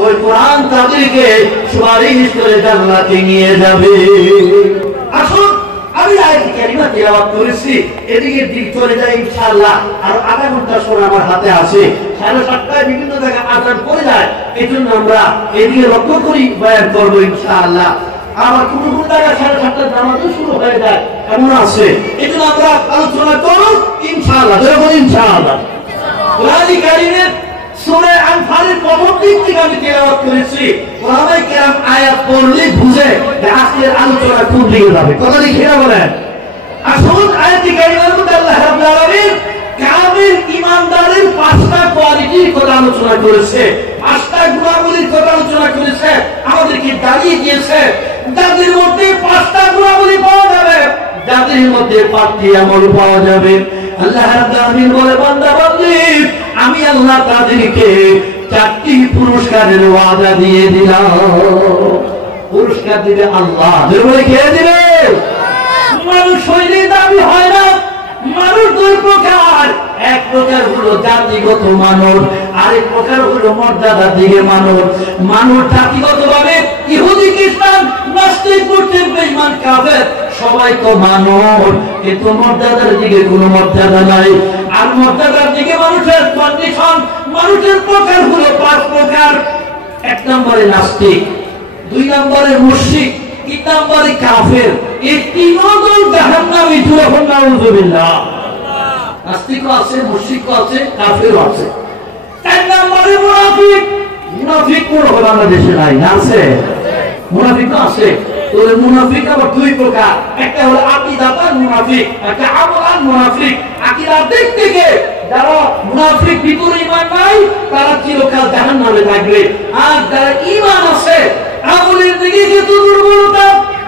ওই কোরআন তাদেরকে সুপারিশ করে জান্নাতে নিয়ে যাবে। আসুন আমি আয়াত কারিমা তেলাওয়াত করেছি, এদিকে দিক চলে যায় ইনশাআল্লাহ। আর আধা ঘন্টা সময় আমার হাতে আছে, 7:30টায় বিভিন্ন জায়গায় আজান করে যায়, এই জন্য আমরা এদিকে লক্ষ্য করি বয়ান করবো ইনশাআল্লাহ। আবার কোন কোন জায়গায় 7:30টার নামাজও শুরু হয়ে যায়, এমন আছে। এই জন্য আমরা আলোচনা করব ইনশাআল্লাহ। ইনশাআল্লাহ কোরআন কারীমের সূরা আনফালের প্রথম দিক থেকে আমি তেলাওয়াত করেছি। ওলামায়ে কেরাম আয়াত পড়লে বুঝে যে আজকের আলোচনা কোন দিকে যাবে। কথা লিখে বলেন। আসুন আয়াত কারিমার মধ্যে আল্লাহ রাব্বুল আলামিন কামিল ঈমানদারের 5টা কোয়ালিটির কথা আলোচনা করেছে, 5টা গুণাবলীর কথা আলোচনা করেছে, আমাদেরকে দাঁড়িয়ে দিয়েছে যাদের মধ্যে 5টা গুণাবলী পাওয়া যাবে, যাদের মধ্যে 5টি আমল পাওয়া যাবে। আল্লাহ রাব্বুল আলামিন বলে, বান্দা বান্দি আমি আল্লাহ তাদেরকে 4টি পুরস্কারের ওয়াদা দিয়ে দিলাম। পুরস্কার দিবে আল্লাহ। বলে কে দিবে? মানুষ হইলে দাবি হয় না। মানুষ দুই প্রকার, এক প্রকার হলো জাতিগত মানুষ, আরেক প্রকার হলো মর্যাদার দিকে মানুষ। মানুষ জাতিগত ভাবে ইহুদি খ্রিস্টান নাস্তিক মুশরিক বেঈমান কাফের সবাই তো মানুষ, কিন্তু মর্যাদার দিকে কোনো মর্যাদা নাই। আর মর্যাদার দিকে মানুষের কন্ডিশন, মানুষের প্রকার হলো 5 প্রকার। 1 নম্বরে নাস্তিক, 2 নম্বরে মুশরিক, 3 নম্বরে কাফের। এই তিনও দল জাহান্নামী। যখন নাউযুবিল্লাহ, নাস্তিকও আছে, মুশরিকও আছে, কাফেরও আছে। 4 নম্বরে মুনাফিক। মুনাফিক কোন বাংলাদেশে নাই, আছে মুনাফিকও আছে। তোর মুনাফিক আবার 2 প্রকার, একটা হলো আকীদাতার মুনাফিক, একটা আমলান মুনাফিক। আকীদার দিক থেকে যারা মুনাফিক, ভিতরে ঈমান নাই, তারা চিরকাল জাহান্নামে থাকবে। আর যারা ঈমান আছে, আমলের দিকে যেহেতু দুর্বলতা,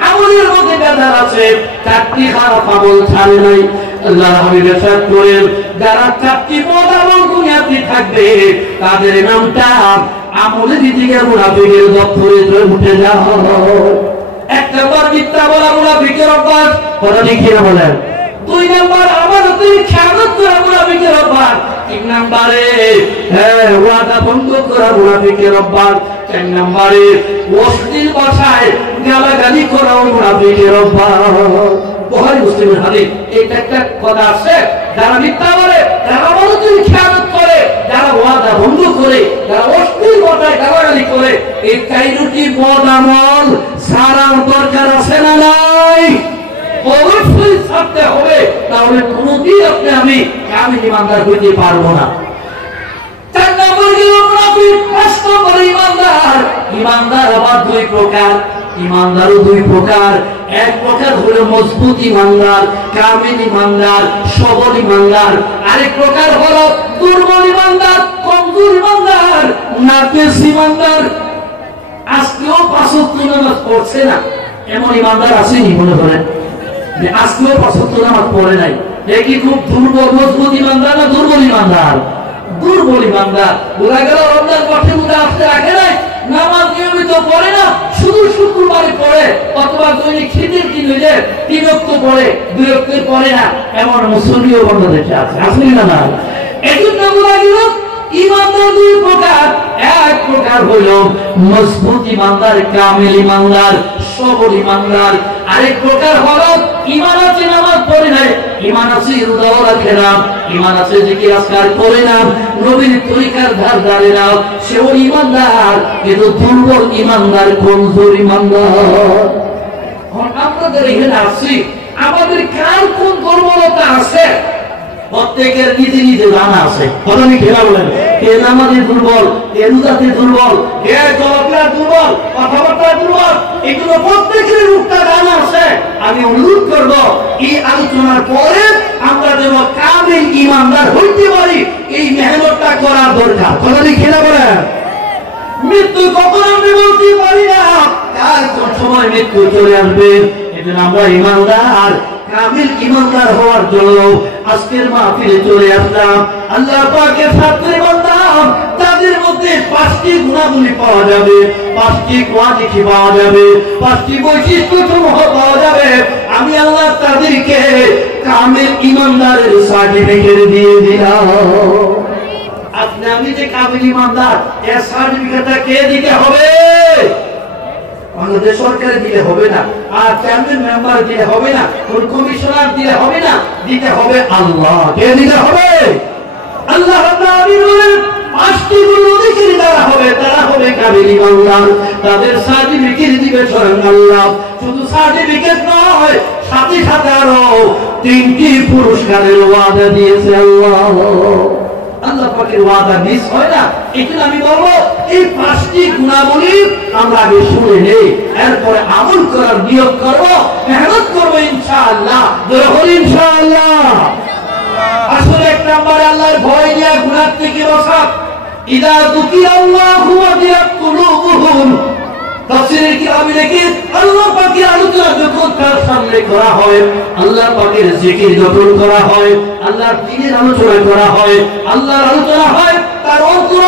আমলের মধ্যে বেদার আছে, 4টি খারাপ আমল ছাড়ে নাই। আল্লাহ হাবিব ইরশাদ করেন, যারা 4টি বদ আমল দুনিয়াতে থাকবে তাদের নামটা আমলের দিকে মুনাফিকের দপ্তরে উঠে যাও। 1 নম্বর মিথ্যা বলা মুনাফিকের অভ্যাস, কথা লিখে বলেন। 2 নম্বর আমানতের খেয়ানত করা মুনাফিকের অভ্যাস। 3 নম্বরে ওয়াদা ভঙ্গ করা মুনাফিকের অভ্যাস। 4 নম্বরে অশ্লীল ভাষায় গালাগালি করা মুনাফিকের অভ্যাস। বুখারী মুসলিমের হাদিস। এটা একটা কথা আছে, যারা মিথ্যা বলে, যারা আমানতের খেয়ানত করে, যারা ওয়াদা ভঙ্গ করে, যারা অশ্লীল ভাষায় গালাগালি করে, এই 4টি বদ আমল সারার দরকার আছে না নাই? অবশ্যই ছাড়তে হবে, তাহলে কোনদিন আমি কামিল ঈমানদার হইতে পারবো না। 4 নম্বর হলো মুনাফিক, 5 নম্বর ঈমানদার। ঈমানদার আবার 2 প্রকার, ঈমানদারও 2 প্রকার। 1 প্রকার হলো মজবুত ঈমানদার, কামিল ঈমানদার, সবল ঈমানদার। আরেক প্রকার হলো দুর্বল ঈমানদার, কমজোর ঈমানদার, নাকিস ঈমানদার। আজকেও 5 ওয়াক্ত নামাজ পড়ছে না এমন ঈমানদার আসেনি মনে করেন? যে আজকেও 5 ওয়াক্ত নামাজ পড়ে নাই, এ কি খুব দুর্বল মজবুত ঈমানদার না দুর্বল ঈমানদার? দুর্বল ঈমানদার। বোঝা গেল রমজান মাসের মধ্যে আসতে রাখে নাই, নামাজ নিয়মিত পড়ে না, শুধু শুক্রবারে পড়ে, অথবা দৈনিক শীতের দিন হইলে 3 ওয়াক্ত পড়ে, 2 ওয়াক্ত পড়ে না, এমন মুসলিমও বাংলাদেশে আছে, আসলে না? এজন্য বোঝা গেল ঈমানদার 2 প্রকার। 1 প্রকার হলো মজবুত ঈমানদার, কামিল ঈমানদার, সবল ঈমানদার। আরেক প্রকার হলো ঈমান আছে, নামাজ পড়ে নাই, ঈমান আছে, রোজাও রাখে না, ঈমান আছে, জিকির আজকার করে না, নবীর তরিকার ধার ধারে না, সেও ঈমানদার, কিন্তু দুর্বল ঈমানদার, কমজোর ঈমানদার। আপনাদের এখানে আসছি, আমাদের কার কোন দুর্বলতা আছে প্রত্যেকের নিজে নিজে জানা আছে। কথা নি খেলা বলেন, কে নামাজে দুর্বল, কে রোজাতে দুর্বল, কে চলাফেরা দুর্বল, কথাবার্তা দুর্বল, এগুলো প্রত্যেকের রূপটা জানা আছে। আমি অনুরোধ করব এই আলোচনার পরে আমরা যেন কামিল ঈমানদার হইতে পারি, এই মেহনতটা করার দরকার। কথা নি খেলা বলেন। মৃত্যু কখন আমি বলতে পারি না, কার কোন সময় মৃত্যু চলে আসবে। এজন্য আমরা ঈমানদার, কামিল ঈমানদার হওয়ার জন্য আজকের মাহফিলে চলে আসলাম। আল্লাহ পাকের ছাত্র বান্দা, তাদের মধ্যে 5টি গুণাবলী পাওয়া যাবে, 5টি কোয়ালিটি পাওয়া যাবে, 5টি বৈশিষ্ট্য সমূহ পাওয়া যাবে। আমি আল্লাহ তাদেরকে কামিল ঈমানদারের সার্টিফিকেট দিয়ে দিলাম। আপনি আমি যে কাবিল ইমানদার, এর সার্টিফিকেটটা কে দিতে হবে? বাংলাদেশ সরকারে দিলে হবে না, আর চেয়ারম্যান মেম্বার দিলে হবে না, কোন কমিশনার দিলে হবে না, দিতে হবে আল্লাহ। কে দিতে হবে? আল্লাহ রাব্বুল আলামিন বলেন, পাঁচটি গুণ অধিকারী যারা হবে তারা হবে কাবিল ইমানদার, তাদের সার্টিফিকেট দিবে স্বয়ং আল্লাহ। শুধু সার্টিফিকেট নয়, সাথে সাথে আরো 3টি পুরস্কারের ওয়াদা দিয়েছে আল্লাহ। আল্লাহ পাকের ওয়াদা মিস হয় না। এজন্য আমি বলবো, এই 5টি গুণাবলী আমরা আগে শুনে নেই, এরপরে আমল করার নিয়ত করব, মেহনত করব ইনশাআল্লাহ। জোরে ইনশাআল্লাহ। আসলে এক নম্বরে আল্লাহর ভয় নিয়ে গুনাহ থেকে বাঁচা। ইদা যুকিরাল্লাহু ওয়াজিলাত কুলুবুহুম। তাফসীরে কি আমি দেখি, আল্লাহ পাকের আলোচনা যখন তার সামনে করা হয়, আল্লাহ পাকের জিকির যখন করা হয়, আল্লাহর দ্বীনের আলোচনা করা হয়, আল্লাহর আলোচনা হয়, তার অন্তর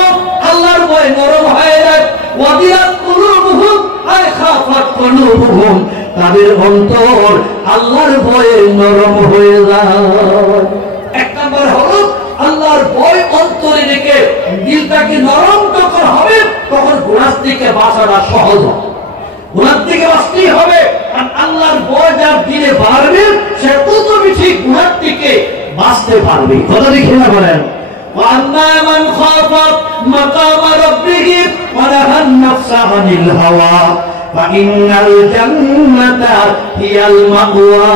আল্লাহর ভয়ে নরম হয়ে যায়। ওয়াজিলাত কুলুবুহুম আই খাফাত কুলুবুহুম, তাদের অন্তর আল্লাহর ভয়ে নরম হয়ে যায়। এক নম্বর হলো আল্লাহর ভয় অন্তরে রেখে দিলটাকে নরম যখন হবে, তখন গুনাহ থেকে বাঁচাটা সহজ হবে। গুনাহ থেকে বাঁচতেই হবে, আর আল্লাহর ভয় যার দিলে বাড়বে, সে তত বেশি গুনাহ থেকে বাঁচতে পারবে। কথা লিখে না বলেন, وَأَمَّا مَنْ خَافَ مَقَامَ رَبِّهِ وَنَهَى النَّفْسَ عَنِ الْهَوَى فَإِنَّ الْجَنَّةَ هِيَ الْمَأْوَى।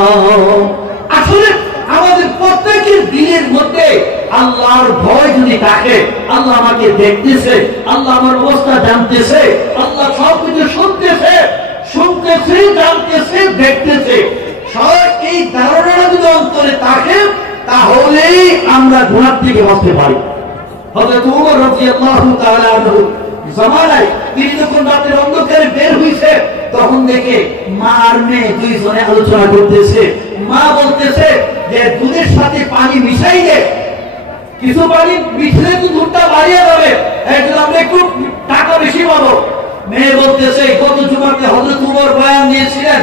আসলে আমাদের প্রত্যেকের দিলের মধ্যে আল্লাহর ভয় যদি থাকে, আল্লাহ আমাকে দেখতেছে, আল্লাহ আমার অবস্থা জানতেছে, আল্লাহ সবকিছু শুনতেছে, জানতেছে, দেখতেছে, এই ধারণাটা যদি অন্তরে থাকে, তাহলেই আমরা গুনাহ থেকে বাঁচতে পারি। হযরত ওমর রাদিয়াল্লাহু তাআলা আনহু জামানায় তিনি যখন রাতের অন্ধকারে বের হইছে, তখন দেখে মা আর মেয়ে দুইজনে আলোচনা করতেছে। মা বলতেছে যে দুধের সাথে পানি মিশাই দে, কিছু পানি মিশলে তো দুধটা বাড়িয়ে যাবে, এজন্য আমরা একটু টাকা বেশি পাবো। মেয়ে বলতেছে, গত জুমাতে হযরত ওমর বয়ান দিয়েছিলেন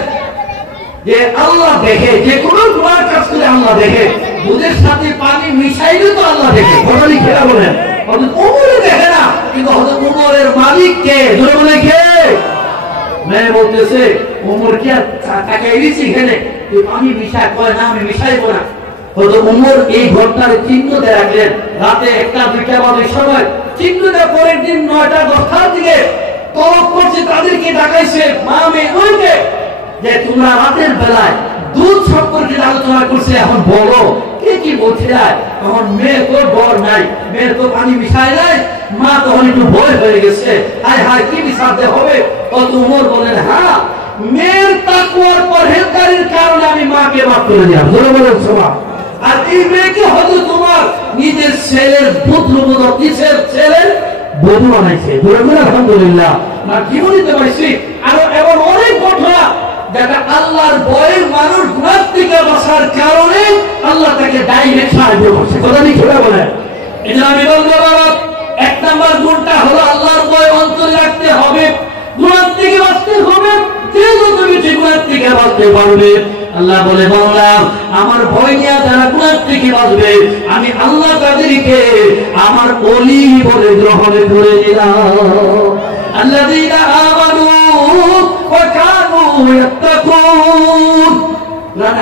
যে আল্লাহ দেখে, যে কোনো গুনার কাজ করে আল্লাহ দেখে, দুধের সাথে পানি মিশাইলে তো আল্লাহ দেখে। কথা লিখে বলেন, হযরত ওমর দেখে না, কিন্তু হযরত ওমরের মালিক কে? জোরে বলে কে? মেয়ে বলতেছে, ওমর কি আর টাকা দিয়েছি এখানে, তুই পানি মিশা? কয় না, আমি মিশাইবো না। হযরত ওমর এই ঘরটার চিহ্ন দিয়ে রাখলেন। রাতে 1টা-2টা বাজে সময় চিহ্নটা, পরের দিন 9টা-10টার দিকে তলব করছে, তাদেরকে ডাকাইছে মা মেয়ে ওইকে, যে তোমরা রাতের বেলায় দুধ সম্পর্কে আলোচনা করছে, এখন বলো কে কি বলছে। তখন মেয়ে তো ডর নাই, মেয়ের তো পানি মিশাই নাই। মা তখন একটু ভয় হয়ে গেছে, হায় হায় কি মিশাতে হবে। তত ওমর বলেন, হ্যাঁ, মেয়ের তাকওয়ার পরহেজগারির কারণে আমি মাকে মাফ করে দিলাম। জোরে বলেন সুবহান। আর এই মেয়েকে হযরত ওমর নিজের ছেলের পুত্রবধূ, কিসের ছেলের বধূ বানাইছে। জোরে বলেন আলহামদুলিল্লাহ। না জীবন দিতে পারছি। আরো এমন অনেক ঘটনা যেটা আল্লাহর ভয়ের মানুষ গুনাহ থেকে বাঁচার কারণে আল্লাহ তাকে ডাইরেক্ট সাহায্য করছে। কথা লিখে বলেন। এটা আমি বলবো বাবা, 1 নম্বর গুণটা হলো আল্লাহর ভয় অন্তরে রাখতে হবে, গুনাহ থেকে বাঁচতে হবে। যে যত বেশি গুনাহ থেকে বাঁচতে পারবে, আল্লাহ বলে, বান্দা আমার ভয় নিয়ে যারা গুনাহ থেকে বাঁচবে, আমি আল্লাহ তাদেরকে আমার ওলি বলে গ্রহণ করে দিলাম। আল্লাযীনা আমানু ওয়া কানু ইয়াত্তাকুন।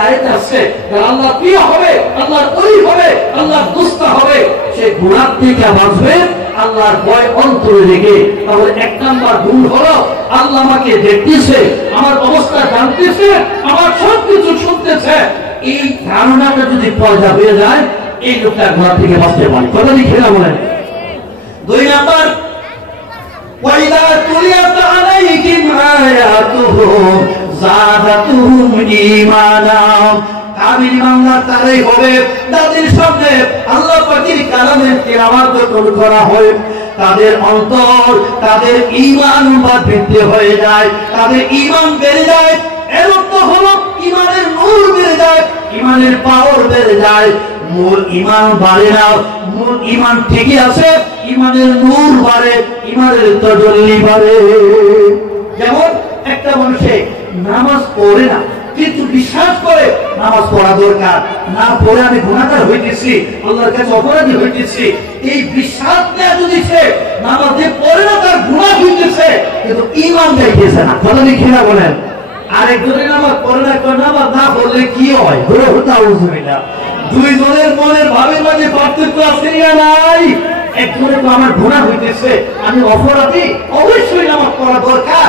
আয়াত আছে, আল্লাহ কি হবে, আল্লাহর ওলি হবে, আল্লাহর দোস্ত হবে, সে গুনাহ থেকে বাঁচবে আল্লাহর ভয় অন্তরে রেখে। তাহলে 1 নম্বর গুণ হলো আল্লাহ আমাকে দেখতেছে, আমার অবস্থা জানতেছে, আমার সবকিছু শুনতেছে। এই ধারণাটা যদি পয়দা হয়ে যায়, এই লোকটা গুনাহ থেকে বাঁচতে পারে। কথা লিখে বলেন। 2 নম্বর, ওয়াইদা তুলিয়াত আলাইহিম আয়াতুহু যাদাতুহুম ঈমানা। কামিল ইমানদার তারাই হবে যাদের সামনে আল্লাহ পাকের কালামের তিলাওয়াত যখন করা হয়, তাদের অন্তর, তাদের ঈমান বৃদ্ধি হয়ে যায়, তাদের ঈমান বেড়ে যায়। এর অর্থ হলো ঈমানের নূর বেড়ে যায়, ঈমানের পাওয়ার বেড়ে যায়। মূল ঈমান বাড়ে না, মূল ঈমান ঠিকই আছে, ঈমানের নূর বাড়ে, ঈমানের তাজাল্লি বাড়ে। যেমন একটা মানুষে নামাজ পড়ে না, কিন্তু বিশ্বাস করে নামাজ পড়া দরকার, না পড়ে আমি গুনাহগার হইতেছি, আল্লাহর কাছে অপরাধী হইতেছি, এই বিশ্বাস নিয়ে যদি সে নামাজে পড়ে না তার গুনাহ হইতেছে কিন্তু ঈমান যাইতেছে না। কথা লিখে না বলেন। আরেকজনের নামাজ পড়ে না, নামাজ না পড়লে কি হয়? দুইজনের মনের ভাবের মাঝে পার্থক্য আছে না নাই? একজনে তো আমার গুনাহ হইতেছে, আমি অপরাধী, অবশ্যই নামাজ পড়া দরকার,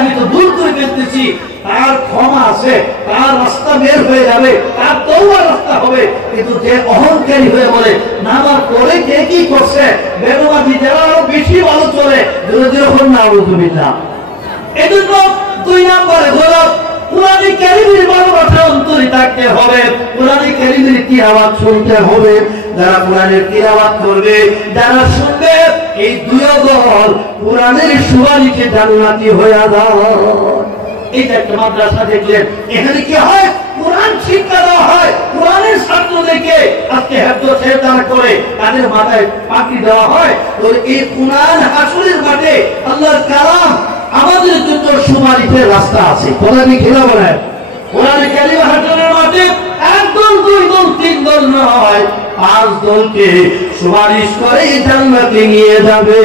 আমি তো ভুল করে ফেলতেছি, তার ক্ষমা আছে, তার রাস্তা বের হয়ে যাবে, তার তওবার রাস্তা হবে। কিন্তু যে অহংকারী হয়ে বলে নামাজ পড়ে কে কি করছে, বেনমাজি যারা আরো বেশি ভালো চলে, যখন না আলহামদুলিল্লাহ। এজন্য 2 নম্বরে হলো কুরআনে কারীমের ভালোবাসা অন্তরে থাকতে হবে, কুরআনে কারীমের তিলাওয়াত শুনতে হবে। যারা কুরআনের তিলাওয়াত করবে, যারা শুনবে, এই দুই দল কুরআনের সুপারিশে জান্নাতি হয়ে যায়। এই যে একটা মাদ্রাসা দেখলেন, এখানে কি হয়? কোরআন শিক্ষা দেওয়া হয়, কোরআনের ছাত্রদেরকে আজকে হেফজ সেজদা করে তাদের মাথায় পাগড়ি দেওয়া হয়। তো এই কোরআন হাসরের মাঠে আল্লাহর কালাম আমাদের জন্য সুপারিশের রাস্তা আছে। কথা কি খেলা বলেন? কোরআনে কারীম হাসরের মাঠে 1 দল 2 দল 3 দল নয়, 5 দলকে সুপারিশ করে জান্নাতে নিয়ে যাবে।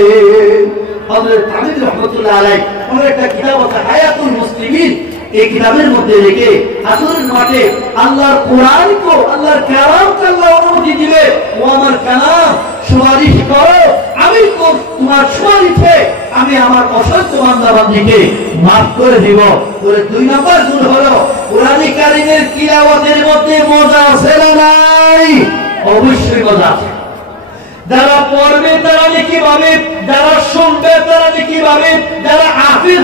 হযরত তামিম রাহমাতুল্লাহ আলাইহি ওনার একটা কিতাব আছে হায়াতুল মুসলিমিন, এই কিতাবের মধ্যে লিখে হাসরের মাঠে আল্লাহর কোরআনকে, আল্লাহর কালামকে আল্লাহ অনুমতি দিবে, ও আমার কালাম সুপারিশ করো, আমি তোমার সুপারিশে আমি আমার অসংখ্য বান্দা-বান্দীকে মাফ করে দিব। তাহলে 2 নম্বর গুণ হলো কোরআনে কারীমের তিলাওয়াতের মধ্যে মজা আছে না নাই? অবশ্যই মজা আছে। যারা পড়বে তারা কি পাবে, যারা শুনবে তারা কি পাবে, যারা হাফিজ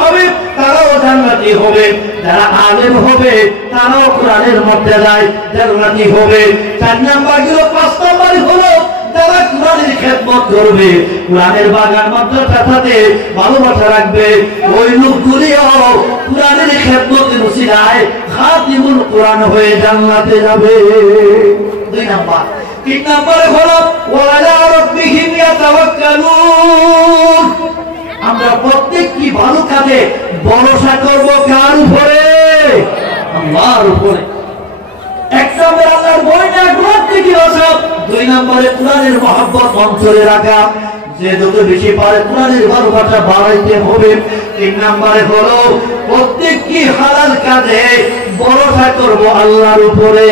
হবে তারাও জান্নাতি হবে, যারা আলেম হবে তারাও কোরআনের মধ্যে যায় জান্নাতি হবে। 4 নাম্বার হলো 5 নাম্বার হলো যারা কোরআনের খেদমত করবে, কোরআনের বাগান মাদ্রাসাতে ভালোবাসা রাখবে, ওই লোকগুলিও কোরআনের খেদমতের উসিলায় খাদিমুল কোরআন হয়ে জান্নাতে যাবে। 2 নাম্বার। 3 নম্বরে হলো ওয়ালা রাব্বিহিম ইয়াতাওয়াক্কালুন। আমরা প্রত্যেক কি ভালো কাজে ভরসা করব কার উপরে? আল্লাহর উপরে। 1 নম্বরে আল্লাহর ভয় না গুনাহ থেকে বাঁচা, 2 নম্বরে কোরআনের মহব্বত অন্তরে রাখা, যে যত বেশি পারে কোরআনের ভালোবাসা বাড়াইতে হবে। 3 নম্বরে হলো প্রত্যেক কি হালাল কাজে ভরসা করব আল্লাহর উপরে।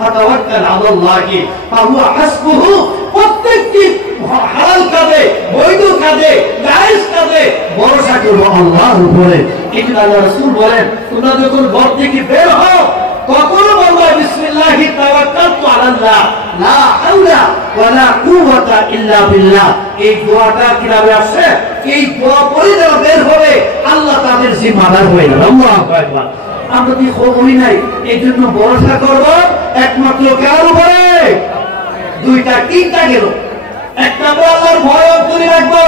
ফাতাওয়াক্কাল আলাল্লাহি ফাহুয়া হাসবুহু। প্রত্যেকটি হালাল কাজে, বৈধ কাজে, জায়েজ কাজে ভরসা করব আল্লাহর উপরে। কিন্তু আল্লাহ রাসূল বলেন, তোমরা যখন ঘর থেকে বের হও তখন বলবা বিসমিল্লাহি তাওয়াক্কালতু আলাল্লাহ লা হাওলা ওয়ালা কুওয়াতা ইল্লা বিল্লাহ। এই দোয়াটা কিভাবে আসে? এই দোয়া পড়ে যারা বের হবে আল্লাহ তাদের জিম্মাদার হয়ে যাবে। আল্লাহু আকবার। আমরা কি খবরই নাই, এই জন্য ভরসা করবো একমাত্র কার উপরে? 2টা 3টা গেল। 1 নম্বরে আল্লাহর ভয় অন্তরে রাখবো,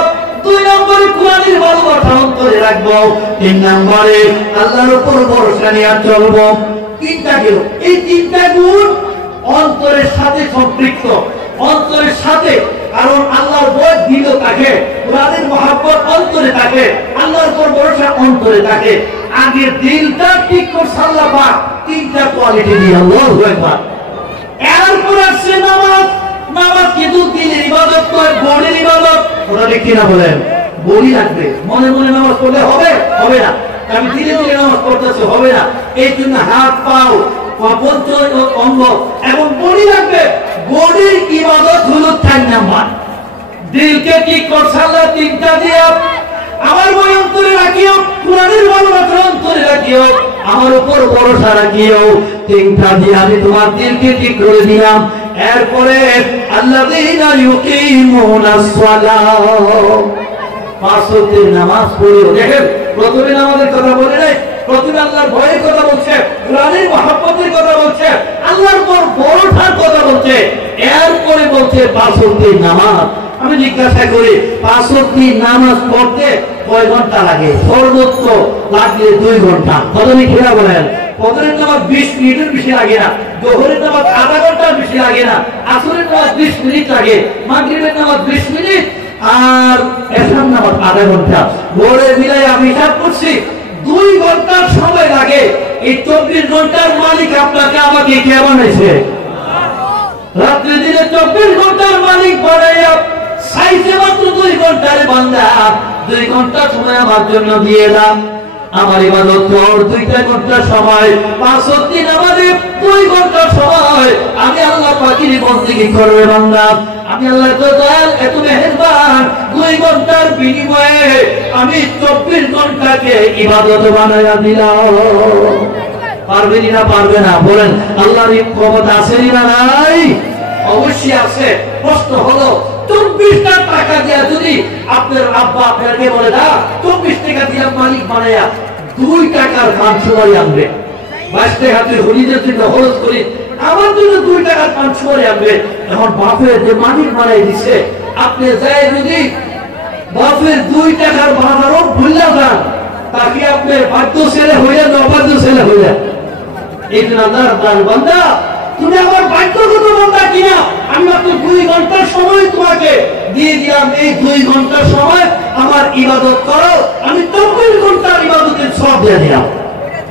2 নম্বরে কোরআনের ভালোবাসা অন্তরে রাখবো, 3 নম্বরে আল্লাহর উপর ভরসা নিয়ে চলবো। 3টা গেল। এই 3টা গুণ অন্তরের সাথে সম্পৃক্ত, অন্তরের সাথে। কারণ আল্লাহর ভয় দিল থাকে, কোরআনের মহব্বত অন্তরে থাকে, আল্লাহর উপর ভরসা অন্তরে থাকে। আগে দিলটা ঠিক করছে আল্লাহ পাক, 3টা কোয়ালিটি দিয়ে। আল্লাহু আকবার। এরপর আসছে নামাজ। নামাজ কিন্তু দিলের ইবাদত নয়, বডির ইবাদত। ওরা কি না বলেন? বডি রাখবে, মনে মনে নামাজ পড়লে হবে? হবে না। আমি ধীরে ধীরে নামাজ পড়তেছি, হবে না। এই জন্য হাত পাও পঞ্চ অঙ্গ এবং বডি রাখবে। বডির ইবাদত হলো 4 নাম্বার। দিলকে ঠিক করছে আল্লাহ 3টা দিয়ে। আমার বই অন্তরে রাখিও, কোরআনের ভালোবাসা অন্তরে রাখিও, আমার উপর ভরসা রাখিও। 3টা দিয়ে আমি তোমার দিলকে ঠিক করে দিলাম। এরপরে আল্লাযীনা ইউকিমুনাস সালাহ, 5 ওয়াক্তের নামাজ পড়িও। দেখেন প্রথমে নামাজের কথা বলে নাই, প্রথমে আল্লাহর ভয়ের কথা বলছে, কোরআনের মহব্বতের কথা বলছে, আল্লাহর উপর ভরসার কথা বলছে, এরপরে বলছে 5 ওয়াক্তের নামাজ। আমি জিজ্ঞাসা করি 5 ওয়াক্তের নামাজ পড়তে কয় ঘন্টা লাগে? সর্বোচ্চ লাগলে 2 ঘন্টা। কতদিন খেলা বলেন? ফজরের নামাজ 20 মিনিটের বেশি লাগে না, যোহরের নামাজ আধা ঘন্টার বেশি লাগে না, আসরের নামাজ 20 মিনিট লাগে, মাগরিবের নামাজ 20 মিনিট, আর এশার নামাজ আধা ঘন্টা। ভোরে মিলাই আমি হিসাব করছি 2 ঘন্টার সময় লাগে এই 24 ঘন্টার মালিক আপনাকে আমাকে কে বানাইছে? রাত্রি দিনে 24 ঘন্টার মালিক বানাইয়া সাইজে মাত্র 2 ঘন্টার বান্দা 2 ঘন্টা সময় আমার জন্য দিয়ে দাও। আমার ইবাদত কর 2টা ঘন্টা সময়, 5 ওয়াক্ত নামাজে 2 ঘন্টা সময় আমি আল্লাহ পাকের বندگی করবে বান্দা। আমি আল্লাহ এত দয়াল এত মেহেরবান, 2 ঘন্টার বিনিময়ে আমি 24 ঘন্টাকে ইবাদত বানায়া দিলাম। পারবেন না পারবে না বলেন? আল্লাহর ক্ষমতা আছে না নাই? অবশ্যই আছে। প্রশ্ন হলো 24টা টাকা দিয়া যদি আপনার আব্বা আপনাকে বলে না 24 টাকা দিয়া মালিক বানায়া 2 টাকার পান সুপারি আনবে, 22 টাকা তুই হলিদের জন্য খরচ করি, আমার জন্য 2 টাকার পান সুপারি আনবে। এখন বাপের যে মালিক বানাই দিছে, আপনি যাই যদি বাপের 2 টাকার বাজারও ভুললে যান, তাকে আপনার বাধ্য ছেলে হইয়া না অবাধ্য ছেলে হইয়া। এই জন্য আল্লাহর বান্দা তুমি আমার বাধ্যগত বান্দা কিনা, আমি মাত্র 2 ঘন্টার সময় তোমাকে দিয়ে দিলাম। এই 2 ঘন্টার সময় আমার ইবাদত করো, আমি 24 ঘন্টার ইবাদতের সওয়াব দিয়ে দিলাম।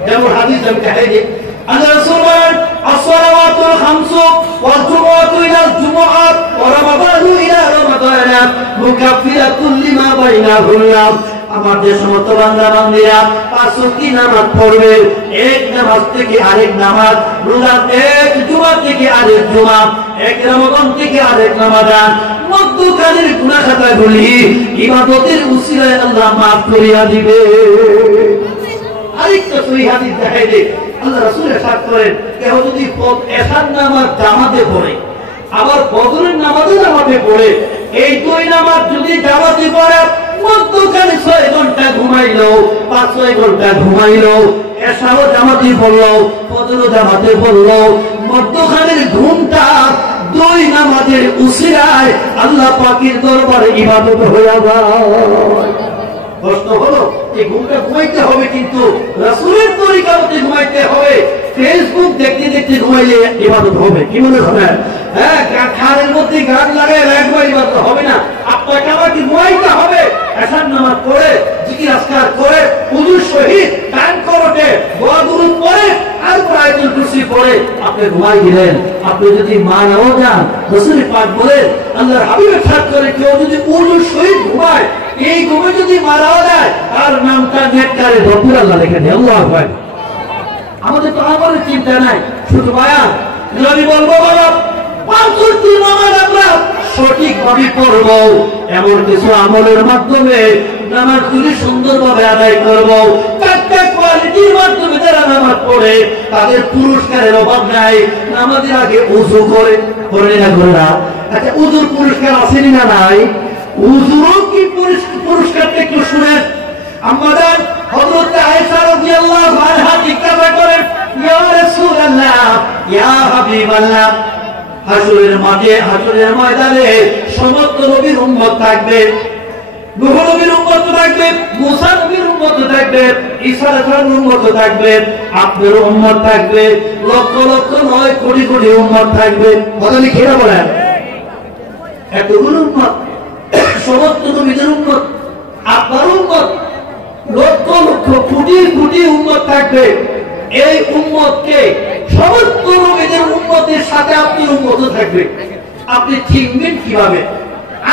যেমন হাদিস আমি দেখাই দিই, আল্লাহ রাসূল বলেন as-salawatu khamsu wal jumu'atu ila al-jumu'ah wa ramadanu ila ramadan mukaffiratun lima bainahunna। আমার যে সমস্ত বান্দা বান্দীরা 5 ওয়াক্ত নামাজ পড়বে, এক নামাজ থেকে আরেক নামাজ, রোজা এক জুমা থেকে আরেক জুমা, এক রমজান থেকে আরেক রমজান, মধ্যকালের গুনাহ খাতাগুলি ইবাদতের উসিলায় আল্লাহ maaf করিয়া দিবে। আরেকটা সহিহ হাদিস দেখাই দেই, আল্লাহ রাসূল ইরশাদ করেন, কেউ যদি এশার নামাজ জামাতে পড়ে আবার ফজরের নামাজও জামাতে পড়ে, এই 2 নামাজ যদি জামাতে পড়ে মধ্যখানে 6 ঘন্টা ঘুমাইলো, 5-6 ঘন্টা ঘুমাইলো, এশাও জামাতে পড়লো, ফজরও জামাতে পড়লো, মধ্যখানের ঘুমটা 2 নামাজের উসিলায় আল্লাহ পাকের দরবারে ইবাদত হয়ে যায়। প্রশ্ন হলো এই ঘুমটা ঘুমাইতে হবে, কিন্তু রাসূলের তরিকা মতে ঘুমাইতে হবে। ফেসবুক দেখতে দেখতে ঘুমাইলে ইবাদত হবে? কি মনে করেন? হ্যাঁ, কানের মধ্যে গান লাগায় রাখবা ইবাদত হবে না। আপনাকে আমাকে ঘুমাইতে হবে, এশার নামাজ পড়ে জিকির আজকার করে ওযু সহিত কান করতে দোয়া দুরূদ পড়ে আর আয়াতুল কুরসি পড়ে আপনি ঘুমাই দিলেন। আপনি যদি মানাও যান, রাসূল পাক বলেন, আল্লাহর হাবিব ইরশাদ করে, কেউ যদি ওযু সহিত ঘুমায়, এই ঘুমে যদি মারাও যায় আর নামটা নেককারে রব্বুল আল্লাহ লিখে দেয়। আল্লাহু আকবার। আমাদের তো আমাদের চিন্তা নাই, শুধু বয়ান। যদি বলবো বাবা 5 ওয়াক্ত নামাজ আমরা সঠিকভাবে পড়ব, এমন কিছু আমলের মাধ্যমে নামাজগুলি সুন্দরভাবে আদায় করব, 4টা কোয়ালিটির মাধ্যমে যারা নামাজ পড়ে তাদের পুরস্কারের অভাব নাই। নামাজের আগে ওযু করে না করে না? আচ্ছা, ওযুর পুরস্কার আছে না নাই? ওযুরও কি পুরস্কারটা একটু শুনেন। আমাদের হযরত আয়েশা রাদিয়াল্লাহু আনহা জিজ্ঞাসা করেন, ইয়া রাসূলুল্লাহ, ইয়া হাবিবাল্লাহ, হাসরের মাঠে হাসরের ময়দানে সমস্ত নবীর উম্মত থাকবে, নূহ নবীর উম্মত থাকবে, মুসা নবীর উম্মত থাকবে, ঈসা নবীর উম্মত থাকবে, আপনার উম্মত থাকবে, লক্ষ লক্ষ 9 কোটি কোটি উম্মত থাকবে। কথা লিখে বলেন, এতগুলো উম্মত, সমস্ত নবীদের উম্মত, আপনার উম্মত, লক্ষ লক্ষ কোটি কোটি উম্মত থাকবে। এই উম্মতকে সমস্ত নবীদের উম্মতের সাথে আপনি উম্মত থাকবে, আপনি চিনবেন কিভাবে?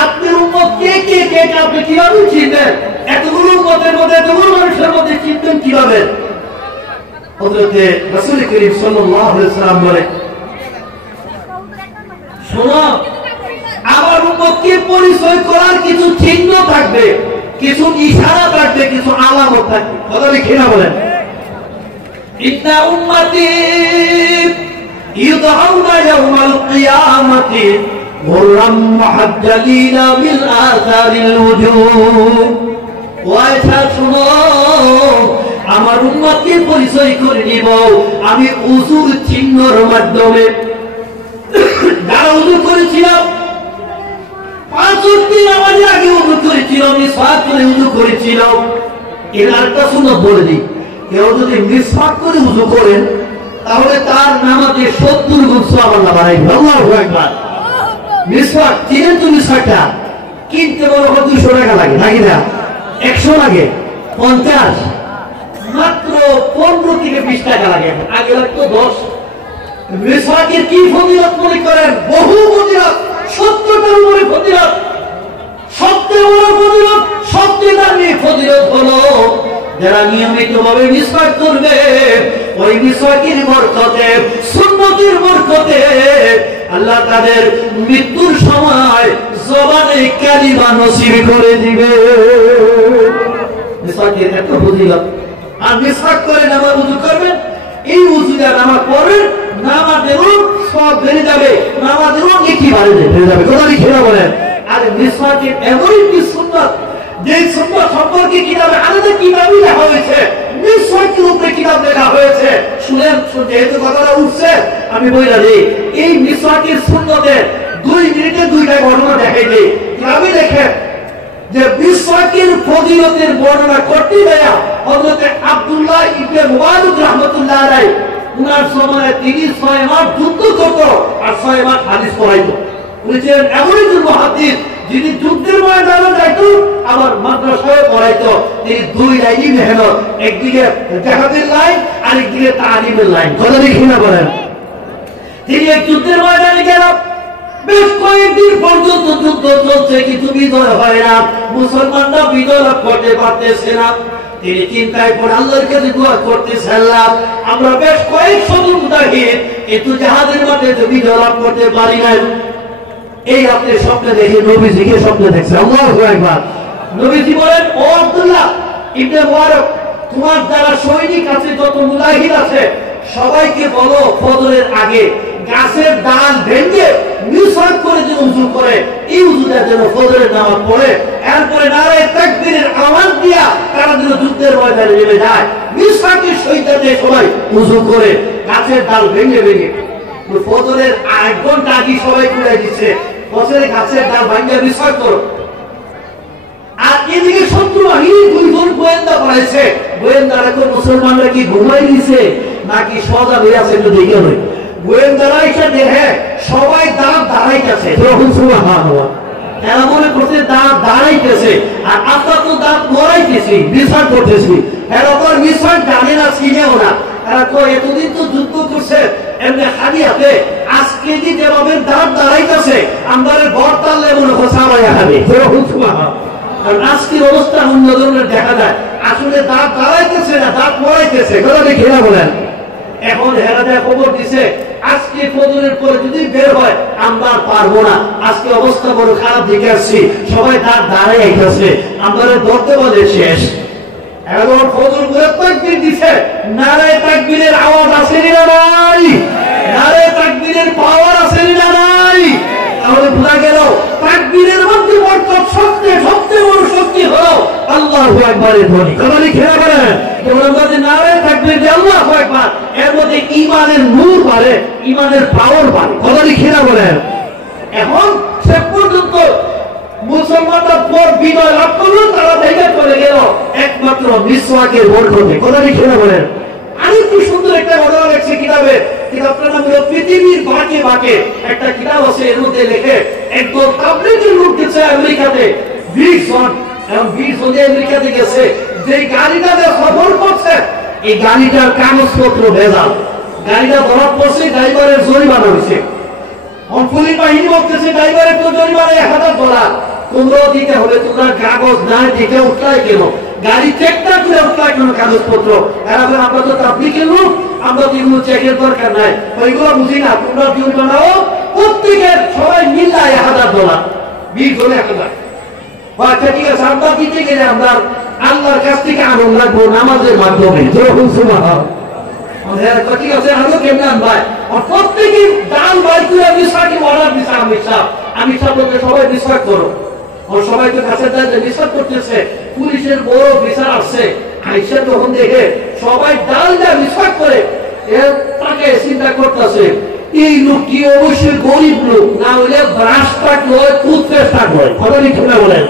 আপনি উম্মত কে কে কে আপনি কিভাবে চিনবেন? এতগুলো উম্মতের মধ্যে এতগুলো মানুষের মধ্যে চিনবেন কিভাবে? হযরত রাসূল করিম সাল্লাল্লাহু আলাইহি ওয়াসাল্লাম বলে, শোনো, আমার উম্মতকে পরিচয় করার কিছু চিহ্ন থাকবে, কিছু ইশারা থাকবে, কিছু আলামত থাকবে। কথা লিখে না বলেন, ইন্না উম্মতি ইউদআউনা ইয়াওমাল কিয়ামাতি গুররাম মুহাজ্জালিনা বিল আসারিল ওয়ুজুহ। ওয়াইসা শুনো, আমার উম্মতকে পরিচয় করে দিব আমি উযুর চিহ্নের মাধ্যমে। যারা উযু করেছিল 5 ওয়াক্ত নামাজের আগে উযু করেছিল, মিসওয়াক করে উযু করেছিল, এর আরেকটা সুন্নাত বলে দিই, কেউ যদি মিসওয়াক করে উযু করেন তাহলে তার নামাজে 70 গুণ সওয়াব আল্লাহ বাড়াইবে। আল্লাহু আকবার। মিসওয়াক চিনেন তো? মিসওয়াকটা কিনতে বড় 200 টাকা লাগে নাকি না? 100 লাগে, 50, মাত্র 15 থেকে 20 টাকা লাগে, আগে লাগতো 10। মিসওয়াকের কি ফজিলত মনে করেন? বহু ফজিলত, 70টার উপরে ফজিলত। সবচেয়ে বড় ফজিলত, সবচেয়ে দামি ফজিলত হলো যারা নিয়মিতভাবে মিসওয়াক করবে, ওই মিসওয়াকের বরকতে, সুন্নতের বরকতে আল্লাহ তাদের মৃত্যুর সময় জবানে কালিমা নসিব করে দিবে। মিসওয়াকের এত ফজিলত। আর মিসওয়াক করে নামাজ ওযু করবেন, এই ওযুটা নামাজ পড়বেন, নামাজেরও সব বেড়ে যাবে, নামাজেরও নেকি বেড়ে যাবে। কথা কি খেলা বলেন? আর মিসওয়াকের এমন একটি সুন্নাত, যে সুন্নাত সম্পর্কে কিতাবে আলাদা কিতাবই লেখা হয়েছে, মিসওয়াকের উপরে কিতাব লেখা হয়েছে। শুনেন, যেহেতু কথাটা উঠছে আমি বইলা দিই, এই মিসওয়াকের সুন্নতের 2 মিনিটে 2টা ঘটনা দেখাই দিই। কিতাবে লেখেন যে মিসওয়াকের ফজিলতের বর্ণনা করতে গিয়ে হযরত আব্দুল্লাহ ইবনে মুবারক রাহমাতুল্লাহ আলাইহি উনার সময়ে তিনি 6 মাস যুদ্ধ করত আর 6 মাস হাদিস পড়াইতো। উনি ছিলেন এমন একজন মুহাদ্দিস যিনি যুদ্ধের ময়দানে যাইতো আবার মাদ্রাসায় পড়াইতো। তিনি 2 লাইনই মেহনত, একদিকে জাহাদের লাইন আর একদিকে তালিমের লাইন। কথা দেখি না বলেন। তিনি এক যুদ্ধের ময়দানে গেল, বেশ কয়েকদিন পর্যন্ত যুদ্ধ চলছে, কিন্তু বিজয় হয় না, মুসলমানরা বিজয় লাভ করতে পারতেছে না। তিনি চিন্তায় পড়ে আল্লাহর কাছে দোয়া করতেছেন, আল্লাহ আমরা বেশ কয়েক শত মুজাহিদ কিন্তু জাহাদের মাঠে বিজয় লাভ করতে পারি না। এই রাতে স্বপ্নে দেখে নবীজিকে স্বপ্নে দেখছে। আল্লাহু আকবার। নবীজি বলেন, ও আব্দুল্লাহ ইবনে মুবারক, তোমার যারা সৈনিক আছে, যত মুজাহিদ আছে, সবাইকে বলো ফজরের আগে গাছের ডাল ভেঙে মিসওয়াক করে যে ওযু করে, এই ওযুটা যেন ফজরের নামাজ পড়ে, এরপরে নারে তাকবীরের আওয়াজ দিয়া তারা যেন যুদ্ধের ময়দানে নেমে যায়। মিসওয়াকের সহিত সবাই ওযু করে গাছের ডাল ভেঙে ভেঙে ফজরের 1 ঘন্টা আগে সবাই করে দিচ্ছে, ফজরের গাছের ডাল ভাঙিয়ে মিসওয়াক করো। আর এদিকে শত্রু বাহিনী 2 জন গোয়েন্দা পাঠাইছে। গোয়েন্দারা তো মুসলমানরা কি ঘুমাই দিছে নাকি সজা হয়ে আছে একটু দেখে নয়। গোয়েন্দারা এসে দেখে সবাই দাঁত দাঁড়াইতেছে, এরা মনে করছে দাঁত দাঁড়াইতেছে আর আপনার তো দাঁত মরাইতেছি, মিসওয়াক করতেছি। এরা তো মিসওয়াক জানে না, চিনেও না। এরা তো এতদিন তো যুদ্ধ করছে এমনি খালি হাতে, আজকে যেভাবে দাঁত দাঁড়াইতেছে আমাদের ঘর তাল্লে মনে হচ্ছে আমায় খাবে। আজকের অবস্থা অন্য ধরনের দেখা যায়, আসলে দাঁত দাঁড়াইতেছে না, দাঁত মরাইতেছে। কথা দেখে না বলেন। এখন হেরাদা খবর দিছে আজকে ফজরের পরে যদি বের হয় আমরা পারবো না, আজকে অবস্থা বড় খারাপ দিকে আসছি, সবাই দাঁত দাঁড়াই আইতেছে, আমাদের ধরতে বলে শেষ। এখন ফজর করে তাকবীর দিছে, নারে তাকবীরের আওয়াজ আছে না নাই? নারে তাকবীরের পাওয়ার আছে না নাই? তাহলে বোঝা গেল তাকবীরের মধ্যে বরকত, সবচেয়ে বড় শক্তি হলো আল্লাহু আকবারের ধ্বনি। কথা কি খেয়াল করেন? যখন আমাদের নারে তাকবীর দিয়ে আল্লাহু আকবার, এর মধ্যে ঈমানের নূর বাড়ে, ঈমানের পাওয়ার বাড়ে। কথা কি খেয়াল করেন? এখন সে পর্যন্ত মুসলমানরা পর বিজয় লাভ করলো, তারা দেখে চলে গেল একমাত্র মিসওয়াকের বরকতে। কথা কি খেয়াল করেন? আরেকটু সুন্দর একটা ঘটনা লেখছে কিতাবে, কিতাবটার নাম হলো পৃথিবীর বাঁকে বাঁকে। একটা কিতাব আছে, এর মধ্যে লেখে একদম তাবলীগের লোক গেছে আমেরিকাতে 20 জন, এবং 20 জন আমেরিকাতে গেছে। যে গাড়িটাতে সফর করছে এই গাড়িটার কাগজপত্র ভেজাল, গাড়িটা ধরা পড়ছে, ড্রাইভারের জরিমানা হয়েছে। পুলিশ বাহিনী বলতেছে ড্রাইভারের তো জরিমানা $1000, তোমরাও দিতে হবে, তোমরা কাগজ না দেখে উঠলাই কেন, গাড়ি চেকটা করে উঠলাই কেন কাগজপত্র? এখন আমরা তো তাবলীগের লোক, আমরা তো এগুলো চেকের দরকার নাই, ওইগুলো বুঝি না, তোমরা জরিমানাও প্রত্যেকের সবাই মিলে $1000, 20 জনে 1000। আচ্ছা ঠিক আছে, আমরা দিতে গেলে আমরা আল্লাহর কাছ থেকে আনন্দ লাগবো নামাজের মাধ্যমে। ঠিক আছে, আরো কেমন ভাই প্রত্যেকে দান বাই করে মিসওয়াকে অর্ডার দিছে। আমি বলতে সবাই মিসওয়াক করো, সবাই তো কাছে মিসওয়াক করতেছে। পুলিশের বড় অফিসার আসছে, আইসা তখন দেখে সবাই ডাল যা মিসওয়াক করে, তাকে চিন্তা করতেছে এই লোকটি অবশ্যই গরিব লোক, না হলে ব্রাশ থাকলো টুথপেস্ট থাকলো। কথা ঠিক না বলেন?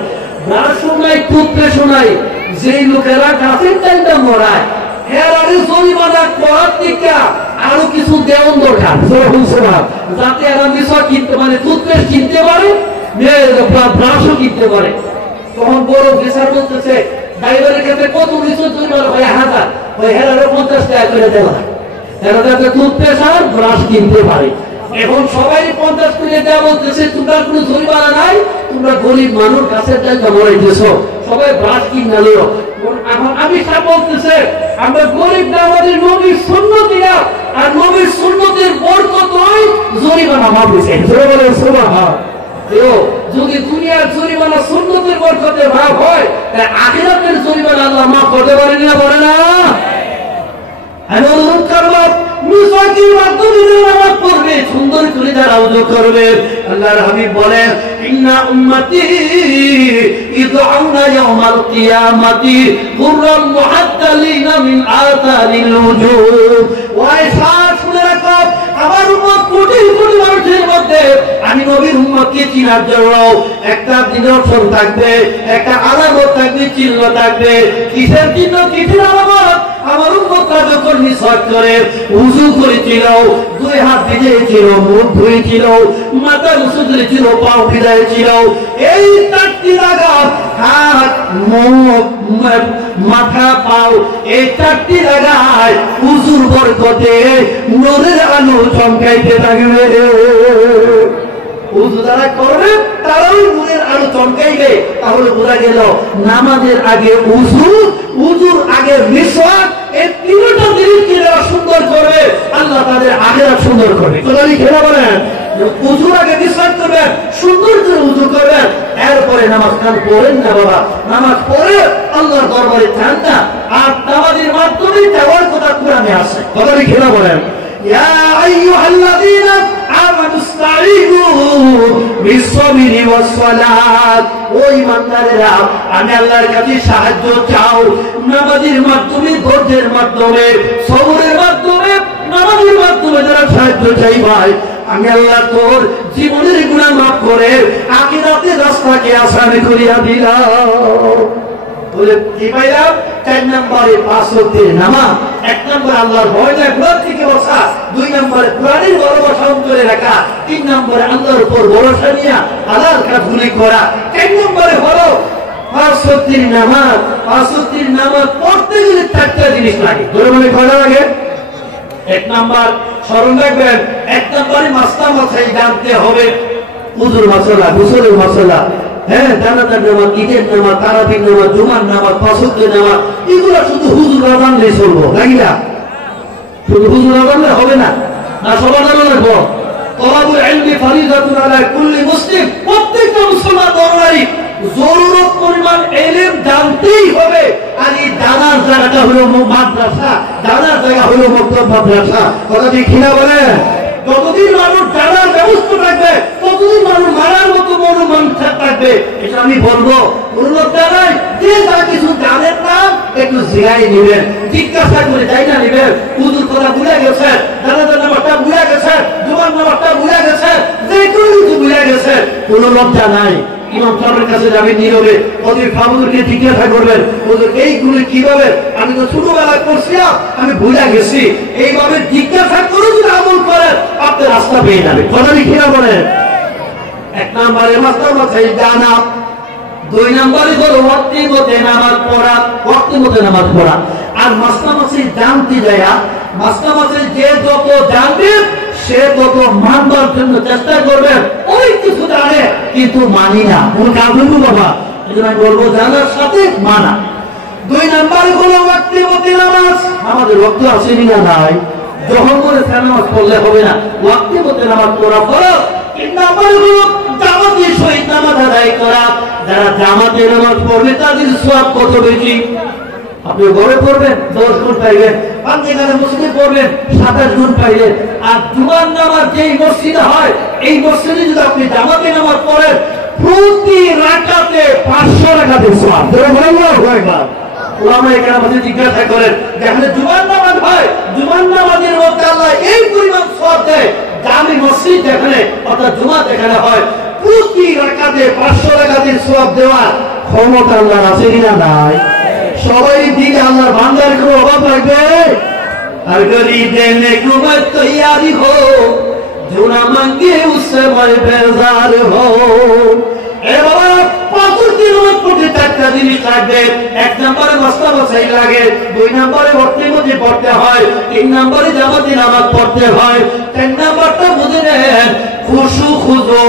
ব্রাশও নাই, টুথপেস্টও নাই, যেই লোকেরা গাছের টাইমটা মরায় জরিমানা করার থেকে আরো কিছু দেওয়ার দরকার, যাতে এরা মিসওয়াক কিনতে পারে, টুথপেস্ট কিনতে পারে, ব্রাশও কিনতে পারে। তখন বড় অফিসার বলতেছে ড্রাইভারের ক্ষেত্রে কত কিছু জরিমানা হয়? 1000। ওই হেরারও 50 টাকা করে দেওয়া, এরা যাতে টুথপেস্ট আর ব্রাশ কিনতে পারে। এখন সবাই 50 করে দেওয়া বলতেছে, তোমরা কোনো জরিমানা নাই, তোমরা গরিব মানুষ গাছের টাকা মরাইতেছ, সবাই ব্রাশ কিনালো। এখন আমি সব বলতেছে, আমরা গরিব না, আমাদের নবীর সুন্নতিরা, আর নবীর সুন্নতের বরকতই জরিমানা মাফ হয়েছে। বলে সুবহানাল্লাহ। যদি দুনিয়ার জরিমানা সুন্নতের বরকতে মাফ হয়, তাই আখিরাতের জরিমানা আল্লাহ মাফ করতে পারেন না, বলে না? আমি অনুরোধ করবো, মিসাকির মাধ্যমে নামাজ পড়বে, সুন্দর করে তারা উযু করবে। আল্লাহর হাবিব বলেন, ইন্না উম্মতি ইদউনা ইয়াওমাল কিয়ামাতি গুররান মুহাদ্দালিনা মিন আতারিল উজুব। ওয়াই সাত শুনে রাখো, আমার উম্মত কোটি কোটি মানুষের মধ্যে আমি নবীর উম্মতকে চিনার জন্য একটা নিদর্শন থাকবে, একটা আলামত থাকবে, চিহ্ন থাকবে। কিসের চিহ্ন, কিসের আলামত? আমার উম্মতরা যখন মিসাক করে উযু করেছিল, দুই হাত ভিজিয়েছিল, মুখ ধুয়েছিল, মাথা গোসল করেছিল, পাও ভিজিয়েছিল, এই 4টি জায়গা হাত, মুখ, মাথা, পাও, এই 4টি জায়গায় উযুর বরকতে নূরের আলো চমকাইতে থাকবে। উযু যারা করবে তারাও নূরের আলো চমকাইবে। তাহলে বোঝা গেল নামাজের আগে উযু, উযুর আগে মিসওয়াক, এই তিনটা জিনিসকে যারা সুন্দর করবে আল্লাহ তাদের আখিরাত সুন্দর করবে। তোমরা খেলা বলেন, উযুর আগে মিসওয়াক করবেন, সুন্দর করে উযু করবেন, এরপরে নামাজ কাল পড়েন না বাবা, নামাজ পড়ে আল্লাহর দরবারে চান না। আর নামাজের মাধ্যমে যাওয়ার কথা কোরআনে আছে। তোমরা খেলা বলেন, ইয়া আইয়ুহাল্লাযীনা আমানু ইসতাঈনু বিস-সাবরি ওয়াস-সালাত। ও ঈমানদারেরা, আমি আল্লাহর কাছে সাহায্য চাও নামাজের মাধ্যমে, ধৈর্যের মাধ্যমে, সবরের মাধ্যমে, নামাজের মাধ্যমে যারা সাহায্য চাই ভাই, আমি আল্লাহ তোর জীবনের গুনাহ মাফ করে আখিরাতের রাস্তাকে আসান করিয়া দিলাম। বলে কি পাইলাম? 4 নম্বরে 5 ওয়াক্তের নামাজ, 1 নম্বরে আল্লাহর ভয়টা গুনাহ থেকে বাঁচা, 2 নম্বরে কোরআনের ভালোবাসা অন্তরে রাখা, 3 নম্বরে আল্লাহর উপর ভরসা নিয়ে হালাল কাজগুলি করা, 4 নম্বরে হলো 5 ওয়াক্তের নামাজ। 5 ওয়াক্তের নামাজ পড়তে গেলে 4টা জিনিস লাগে। ধরে মনে করা লাগে। 1 নম্বর স্মরণ রাখবেন, 1 নম্বরে মাসলা মাসাইল জানতে হবে। উযুর মাসলা, গোসলের মাসলা, হ্যাঁ, জানাজার নামাজ, ঈদের নামাজ, তারাবির নামাজ, জুমার নামাজ, 5 ওয়াক্তের নামাজ, এগুলো শুধু হুজুর জানলেই চলবো নাকি না? শুধু হুজুর জানলে হবে না, না সবার জানা রাখবো। তলাবুল ইলমি ফরিজাতুন আলা কুল্লি মুসলিম, প্রত্যেকটা মুসলমান দরকারি জরুরত পরিমাণ ইলম জানতেই হবে। আর এই জানার জায়গাটা হলো মাদ্রাসা, জানার জায়গা হলো মক্তব মাদ্রাসা। কথা কি কিনা বলে? যতদিন মানুষ জানার ব্যবস্থা থাকবে, ততদিন মানুষ মারার মতো মনোমান থাকবে। এটা আমি বলবো, অনুরোধ জানাই, যে যা কিছু জানেন না একটু জিগাই নিবেন, জিজ্ঞাসা করে যাই না নিবেন। উযুর কথা ভুলে গেছে, জানাজার নামাজটা ভুলে গেছে, জুমার নামাজটা ভুলে গেছে, যে কোনো কিছু ভুলে গেছে, কোনো লজ্জা নাই। ইমাম সাহেবের কাছে যাবেন নীরবে, ওদের ফাহুদুরকে জিজ্ঞাসা করবেন, ওদের এইগুলো কিভাবে, আমি তো ছোটবেলায় করছিলাম, আমি ভুলে গেছি। এইভাবে জিজ্ঞাসা করে যদি আমল করেন, আপনি রাস্তা পেয়ে যাবেন। কথা কিনা বলেন? 1 নম্বরে মাসলা মাসাইল জানা, 2 নম্বরে হলো ওয়াক্তের মধ্যে নামাজ পড়া, ওয়াক্তের মধ্যে নামাজ পড়া। আর মাসলা মাসাইল জানতে যায়, মাসলা মাসাইল যে যত জানবে সে তত মানবার জন্য চেষ্টা করবেন। ওই কিছু জানে কিন্তু মানি না, কোন কাজ হইব বাবা, এই জন্য আমি বলবো জানার সাথে মানা। 2 নম্বরে হলো ওয়াক্তের মধ্যে নামাজ। আমাদের ওয়াক্ত আছে না নাই? যখন করে নামাজ পড়লে হবে না, ওয়াক্তের মধ্যে নামাজ পড়া ফরজ। 3 নম্বরে হলো জামাতের সহিত নামাজ আদায় করা। যারা জামাতে নামাজ পড়বে তাদের সওয়াব কত বেশি। আপনি ঘরে পড়বেন 10 গুণ পাইবেন, পাঞ্জাবে মসজিদে পড়বেন 27 গুণ পাইলেন। আর জুমার নামাজ যেই মসজিদে হয়, এই মসজিদে যদি আপনি জামাতে নামাজ পড়েন, প্রতি রাকাতে 500 রাকাতের সওয়াব। ধরে বলেন না একবার ওলামায়ে কেরাম আমাদের জিজ্ঞাসা করেন, যেখানে জুমার নামাজ হয়, জুমার নামাজের মধ্যে আল্লাহ এই পরিমাণ সওয়াব দেয়, জামি মসজিদ যেখানে অর্থাৎ জুমা যেখানে হয়, প্রতি রাকাতে 500 রাকাতের সওয়াব দেওয়ার ক্ষমতা আল্লাহর আছে কিনা নাই? সবাই দিলে আল্লাহর ভান্ডারের কোনো অভাব লাগবে? আর গলি দেনে কুমত তৈয়ারি হো, जो ना मांगे उससे मैं बेजार हो। ए बाबा 5 দিন প্রতি চারটা জিনিস লাগবে। এক নম্বরে মসলা মশাই লাগে, দুই নম্বরে ভর্তি মধ্যে পড়তে হয়, তিন নম্বরে জামাতে নামাজ পড়তে হয়, তিন নম্বরটা বুঝে নেন খুশু খুজু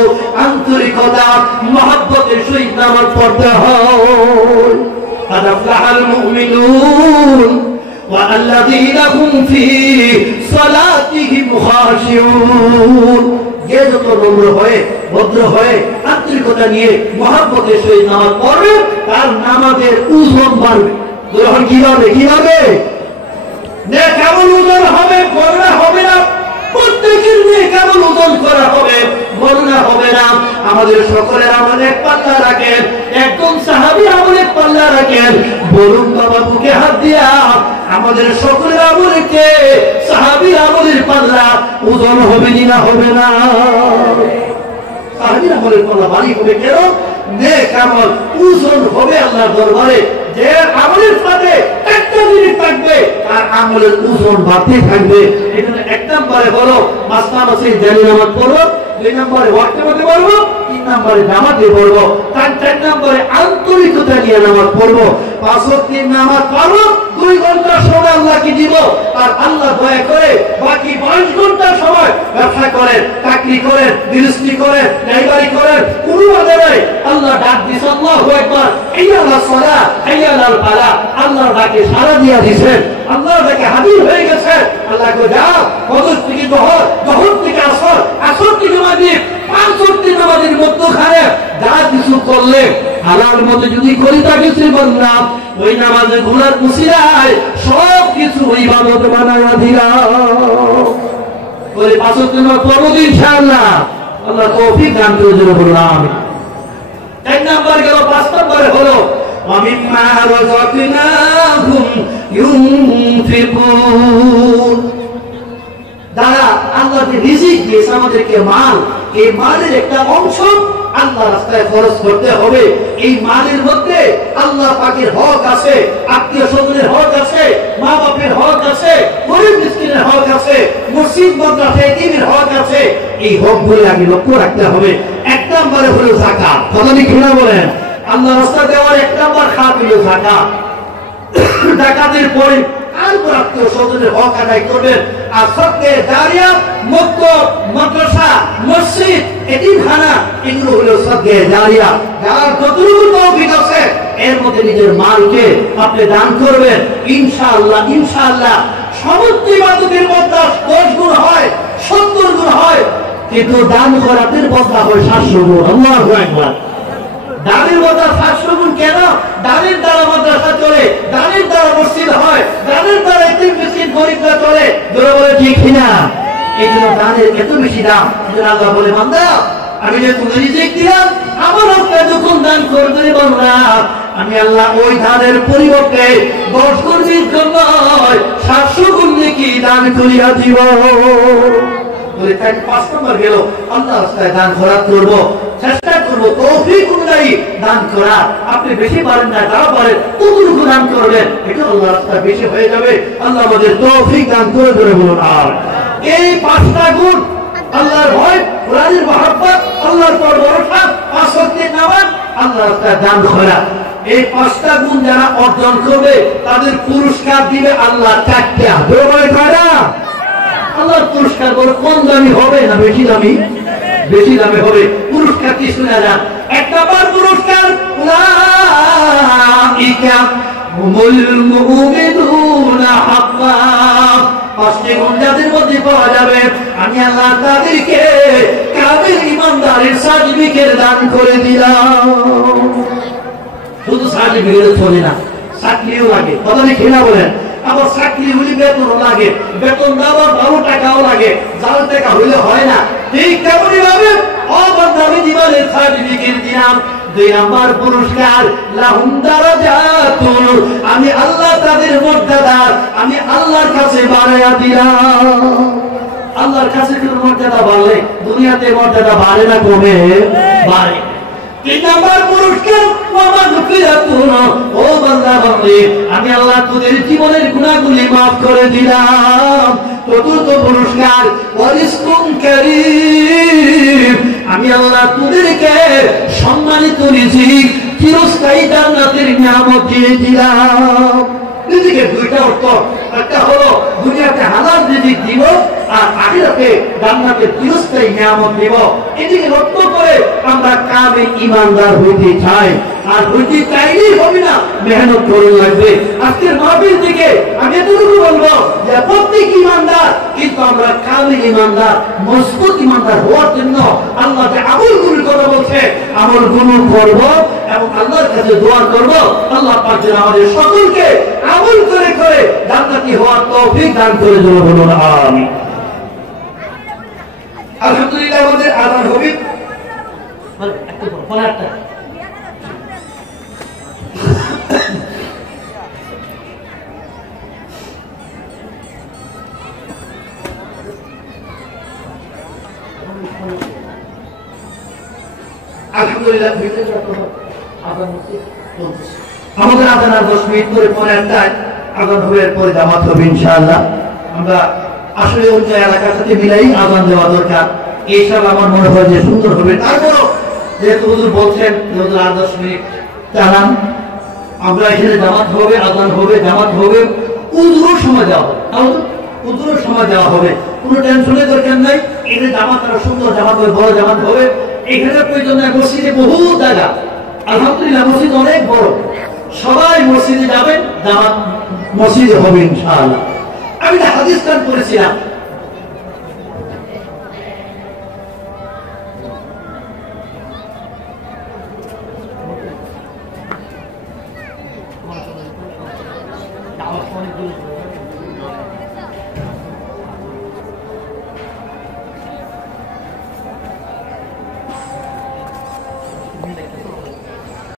আন্তরিকতা মহব্বতের সহিত নামাজ পড়তে হয়। আফলাহাল মুমিনুন ওয়াল্লাযীনা হুম ফি সালাতিহিম খাশিউন। যে যত নম্র হয়ে ভদ্র হয়ে আন্তরিকতা নিয়ে মহব্বতের সহিত নামাজ পড়বে তার নামাজের ওজন বাড়বে। গ্রহণ কিভাবে কিভাবে কেমন ওজন হবে? গণনা হবে না, প্রত্যেকের নিয়ে কেমন ওজন করা হবে, গণনা হবে না। আমাদের সকলের আমল এক পাল্লা রাখেন, একজন সাহাবী আমল এক পাল্লা রাখেন। বলুন বাবা বুকে হাত দিয়া আমাদের সকলের আমলকে সাহাবীর আমলের পাল্লা ওজন হবে না হবে না? সাহাবীর আমলের পাল্লা ভারী হবে কেন? নেক আমল ওজন হবে আল্লাহর দরবারে। যে আমলের সাথে একটা জিনিস থাকবে তার আমলের ওজন বাড়তে থাকবে। এখানে এক নম্বরে বলো মাসলা মাসি জানি নামাজ পড়ো, দুই নম্বরে ওয়াক্তের মধ্যে পড়বো, তিন নম্বরে জামাতে পড়বো, চার নম্বরে আন্তরিকতা নিয়ে নামাজ পড়বো, পাঁচ ওয়াক্তের নামাজ পড়বো, 2 ঘন্টা সময় আল্লাহকে দিব। আর আল্লাহ দয়া করে বাকি 22 ঘন্টা সময় ব্যবসা করেন, চাকরি করেন, গৃহস্থী করেন, ড্রাইভারি করেন, কোনো বাধা নাই। আল্লাহ ডাক দিয়েছে আল্লাহু আকবার, হাইয়া আলাস সালাহ, হাইয়া আলাল ফালাহ। আল্লাহর ডাকে সাড়া দিয়ে দিয়েছেন, আল্লাহর ডাকে হাজির হয়ে গেছেন। আল্লাহ কো যাও ফজর থেকে যোহর, যোহর থেকে আসর, আসর থেকে মাগরিব, 5 ওয়াক্তের নামাজের মধ্যখানে যা কিছু করলে হালাল মতে যদি করি তাকে সে বললাম ওই নামাজে গুনার কুসিরায় সব কিছু ইবাদত বানায়া দিলাম। ওই 5 ওয়াক্তের নামাজ পড়ব ইনশাআল্লাহ। আল্লাহ তৌফিক দান করে দেবে বললাম। 4 নাম্বার গেল, 5 নম্বরে হলো ওয়ামিম্মা রাযাকনাহুম ইউনফিকুন। যারা আল্লাহ যে রিজিক দিয়েছে আমাদেরকে মাল, এই মালের একটা অংশ আল্লাহ রাস্তায় খরচ করতে হবে। এই মালের মধ্যে আল্লাহ পাকের হক আছে, আত্মীয় স্বজনের হক আছে, মা বাপের হক আছে, গরিব মিসকিনের হক আছে, মসজিদ মাদ্রাসা এতিমের হক আছে। এই হকগুলো আগে লক্ষ্য রাখতে হবে। 1 নম্বরে হলো যাকাত। কথা কি না বলেন? আল্লাহ রাস্তা দেওয়ার 1 নম্বর খাত হলো যাকাত। যাকাতের পরে তারপর আত্মীয় স্বজনের হক আদায় করবেন। আর সবকে জারিয়া, মক্তব, মাদ্রাসা, মসজিদ, এতিমখানা এগুলো হলো সবকে জারিয়া। যার যতটুকু তৌফিক আছে এর মধ্যে নিজের মালকে আপনি দান করবেন। ইনশাআল্লাহ ইনশাআল্লাহ সমস্ত ইবাদতের বদলা 10 গুণ হয়, 70 গুণ হয়, কিন্তু দান করাতের বদলা হয় 700 গুণ। আল্লাহু আকবার। দানের বদলা 700 গুণ কেন? দানের দ্বারা মাদ্রাসা চলে, দানের দ্বারা মসজিদ হয়, দানের দ্বারা এতিম মিসকিন গরিবরা চলে। জোরে বলে ঠিক কিনা? এই জন্য দানের এত বেশি দাম। আল্লাহ বলে বান্দা আমি যে তুমি রিজিক দিলাম আমার রাস্তায় যখন দান করবে বান্দা আমি আল্লাহ ওই দানের পরিবর্তে 10 গুণ 20 গুণ নয় 700 গুণ নেকি দান করিয়া দিব। বলে 5 নম্বর গেল আল্লাহ রাস্তায় দান খরচ করব, চেষ্টা করব তৌফিক অনুযায়ী দান করা। আপনি বেশি পারেন না, যারা পারেন ততটুকু দান করবেন, এটা আল্লাহ রাস্তায় বেশি হয়ে যাবে। আল্লাহ আমাদের তৌফিক দান করে ধরে বলুন। আর এই 5টা গুণ আল্লাহর ভয়, কোরআনের মহব্বত, আল্লাহর পর ভরসা, 5 ওয়াক্তের নামাজ, আল্লাহ রাস্তায় দান করা, এই 5টা গুণ যারা অর্জন করবে তাদের পুরস্কার দিবে আল্লাহ 4টা। জোরে করা আল্লাহর পুরস্কার বড় কম দামি হবে না বেশি দামি? বেশি দামে হবে। পুরস্কার কি শুনে যান। 1 নম্বর পুরস্কার উলাইকা হুমুল মুমিনুনা হাক্কান। 5টি গুণ যাদের মধ্যে পাওয়া যাবে আমি আল্লাহ তাদেরকে কামিল ঈমানদারের সার্টিফিকেট দান করে দিলাম। শুধু সার্টিফিকেট চলে না, চাকরিও লাগে। কথা কি না বলেন? আবার চাকরি হলে বেতন লাগে, বেতন দেওয়ার 12 টাকাও লাগে, জাল টাকা হইলে হয় না। ঠিক তেমনই ভাবে অবদামি জীবনের সার্টিফিকেট দিলাম। 2 নম্বর পুরস্কার লাহুম দারাজাতুন, আমি আল্লাহ তাদের মর্যাদা আমি আল্লাহর কাছে বাড়াইয়া দিলাম। আল্লাহর কাছে কোনো মর্যাদা বাড়লে দুনিয়াতে মর্যাদা বাড়ে না কমে? বাড়ে। 3 নম্বর পুরস্কার ও বান্দা বান্দী আমি আল্লাহ তোদের জীবনের গুনাহগুলি maaf করে দিলাম। 4র্থ পুরস্কার ওয়ারিজকুন কারীম, আমি আল্লাহ তোদেরকে সম্মানিত রিজিক চিরস্থায়ী জান্নাতের নিয়ামত দিয়ে দিলাম। রিজিকের দুইটা অর্থ, একটা হলো দুনিয়াতে হালাল রিজিক দিব আর আখিরাতে জান্নাতের চিরস্থায়ী নিয়ামত দিব। এদিকে লক্ষ্য করে আমরা কামে ঈমানদার হইতে চাই, আর হইতে চাইলেই হবে না, মেহনত করে লাগবে। আজকের মাহফিল থেকে আমি এতটুকু বলবো যে প্রত্যেক ঈমানদার, কিন্তু আমরা কামে ঈমানদার, মজবুত ঈমানদার হওয়ার জন্য আল্লাহ যে আমলগুলো কথা বলছে, আমলগুলো করব এবং আল্লাহর কাছে দোয়া করব আল্লাহ পাক যেন আমাদের সকলকে আমল করে করে জান্নাতি হওয়ার তৌফিক দান করে দেন, বলুন আমিন। আলহামদুলিল্লাহ, আমাদের আযান হবে আলহামদুলিল্লাহ। আমাদের আযান আর 10 মিনিট পরে পরে একটায় আযান হবে, এরপরে জামাত হবে ইনশাআল্লাহ। আমরা আসলে অন্য এলাকার সাথে মিলাই আযান দেওয়া দরকার, এইসব আমার মনে হয় যে সুন্দর হবে। তারপরও যেহেতু হুজুর বলছেন হুজুর আর 10 মিনিট চালান, আমরা এখানে জামাত হবে, আযান হবে, জামাত হবে, উযুরের সময় দেওয়া হবে, উযুরের সময় দেওয়া হবে, কোনো টেনশনের দরকার নাই। এখানে জামাত আরো সুন্দর জামাত হবে, বড় জামাত হবে। এখানে প্রয়োজন নাই, মসজিদে বহু জায়গা, আলহামদুলিল্লাহ মসজিদ অনেক বড়, সবাই মসজিদে যাবেন, জামাত মসজিদে হবে ইনশাআল্লাহ। আমি না হাদিস গান করেছিলাম,